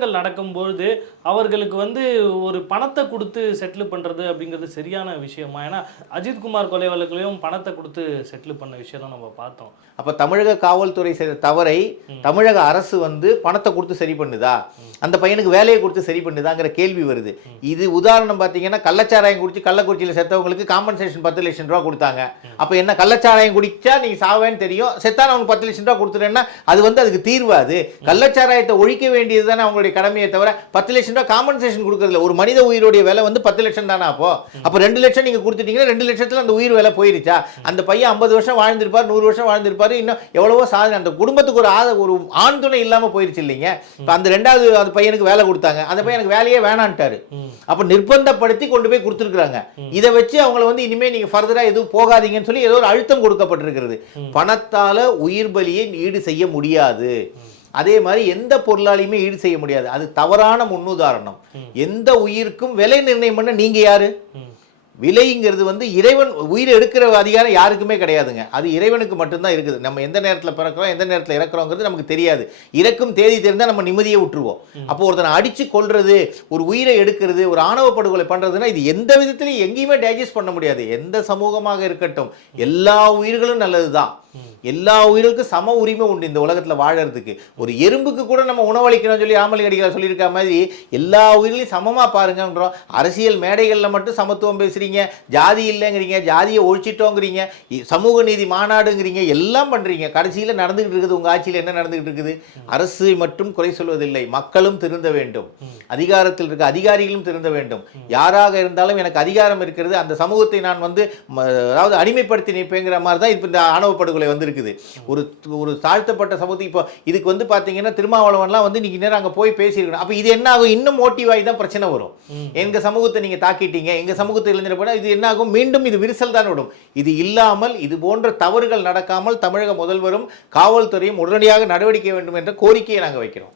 குற்றங்கள் நடக்கும்பொழுது அவர்களுக்கு வந்து ஒரு பணத்தை கொடுத்து செட்டில் பண்றது அப்படிங்கிறது சரியான விஷயமா? ஏன்னா அஜித்குமார் கொலை வழக்குலையும் பணத்தை கொடுத்து செட்டில் பண்ண விஷயம் தான் நம்ம பார்த்தோம். அப்ப தமிழக காவல்துறை செய்த தவறை தமிழக அரசு வந்து பணத்தை கொடுத்து சரி பண்ணுதா, அந்த பையனுக்கு வேலையை கொடுத்து சரி பண்ணுதாங்கிற கேள்வி வருது. இது உதாரணம் பார்த்தீங்கன்னா கள்ளச்சாராயம் குடிச்சு கள்ளக்குறிச்சியில் செத்தவங்களுக்கு காம்பன்சேஷன் 10 லட்சம் ரூபா கொடுத்தாங்க. அப்ப என்ன, கள்ளச்சாராயம் குடிச்சா நீங்க சாவேன்னு தெரியும், செத்தான அவனுக்கு 10 லட்சம் ரூபா கொடுத்துட்டேன்னா அது வந்து அதுக்கு தீர்வாது. கள்ளச்சாராயத்தை ஒழிக்க வேண்டியது தானே அவங்களுடைய கடமையை தவிர 10 லட்சம் ரூபா காம்பன்சேஷன் கொடுக்கறதுல ஒரு மனித உயிரோடைய விலை வந்து 10 லட்சம் தானே. அப்போ 2 லட்சம் நீங்க கொடுத்துட்டீங்கன்னா 2 லட்சத்துல அந்த உயிர் விலை போயிருச்சா? அந்த பையன் 50 வருஷம் வாழ்ந்திருப்பார், 100 வருஷம் வாழ்ந்திருப்பாரு, இன்னும் எவ்வளவோ சாதனை. அந்த குடும்பத்துக்கு ஒரு ஆண் துணை இல்லாம போயிருச்சு இல்லைங்க. அந்த 2வது அந்த பையனுக்கு வேலை கொடுத்தாங்க, அந்த பையனுக்கு வேலையே வேணான்ட்டாரு. அப்ப நிர்பந்தப்படுத்தி கொண்டு போய் கொடுத்துருக்காங்க. இதை வச்சு அவங்களை வந்து இனிமே நீங்க ஃபர்தரா எதுவும் போகாதீங்கன்னு சொல்லி ஏதோ ஒரு அழுத்தம் கொடுக்கப்பட்டிருக்கிறது. பணத்தால உயிர் பலியை ஈடு செய்ய முடியாது. அதே மாதிரி எந்த பொருளாலையுமே ஈடு செய்ய முடியாது. அது தவறான முன்னுதாரணம். எந்த உயிருக்கும் விலை நிர்ணயம் பண்ண நீங்க யாரு? விலைங்கிறது வந்து இறைவன், உயிரை எடுக்கிற அதிகாரம் யாருக்குமே கிடையாதுங்க. அது இறைவனுக்கு மட்டும்தான் இருக்குது. நம்ம எந்த நேரத்தில் பிறக்கிறோம் எந்த நேரத்தில் இறக்குறோங்கிறது நமக்கு தெரியாது. இறக்கும் தேதி தெரிந்தால் நம்ம நிம்மதியை விட்டுருவோம். அப்போ ஒருத்தனை அடிச்சு கொள்றது, ஒரு உயிரை எடுக்கிறது, ஒரு ஆணவ படுகொலை பண்றதுன்னா இது எந்த விதத்திலையும் எங்கேயுமே டைஜஸ்ட் பண்ண முடியாது. எந்த சமூகமாக இருக்கட்டும், எல்லா உயிர்களும் நல்லதுதான். எல்லா உயிர்களுக்கும் சம உரிமை உண்டு இந்த உலகத்துல வாழறதுக்கு. ஒரு எறும்புக்கு கூட நம்ம உணவளிக்கணும்னு சொல்லி ஆமலிங்கடிகளார் சொல்லியிருக்க மாதிரி எல்லா உயிர்களையும் சமமா பாருங்கன்றோம். அரசியல் மேடைகள்ல மட்டும் சமத்துவம் பேசுறீங்க, ஜாதி இல்லைங்கிறீங்க, ஜாதியை ஒழிச்சிட்டோங்கிறீங்க, சமூக நீதி மாநாடுங்கிறீங்க, எல்லாம் பண்றீங்க. கடைசியில நடந்துகிட்டு இருக்குது உங்க ஆட்சியில் என்ன நடந்துகிட்டு இருக்குது? அரசு மட்டும் குறை சொல்வதில்லை, மக்களும் திருந்த வேண்டும், அதிகாரத்தில் இருக்க அதிகாரிகளும் திருந்த வேண்டும். யாராக இருந்தாலும் எனக்கு அதிகாரம் இருக்கிறது, அந்த சமூகத்தை நான் வந்து அதாவது அடிமைப்படுத்தி நிற்பேங்கிற மாதிரி தான் இப்போ இந்த ஆணவ படுகொலை வந்து இருக்குது. ஒரு தாழ்த்தப்பட்ட சமூகத்தை இப்போ இதுக்கு வந்து பாத்தீங்கன்னா திருமாவளவன்லாம் வந்து இன்னைக்கு நேரம் அங்க போய் பேசியிருக்கணும். அப்ப இது என்ன ஆகும்? இன்னும் மோட்டிவாகி தான் பிரச்சனை வரும். எங்க சமூகத்தை நீங்க தாக்கிட்டீங்க, எங்க சமூகத்தை இளைஞர், இது என்ன ஆகும்? மீண்டும் இது விரிசல் தான் விடும். இது இல்லாமல், இது போன்ற தவறுகள் நடக்காமல் தமிழக முதல்வரும் காவல்துறையும் உடனடியாக நடவடிக்கை வேண்டும் என்ற கோரிக்கையை நாங்கள் வைக்கிறோம்.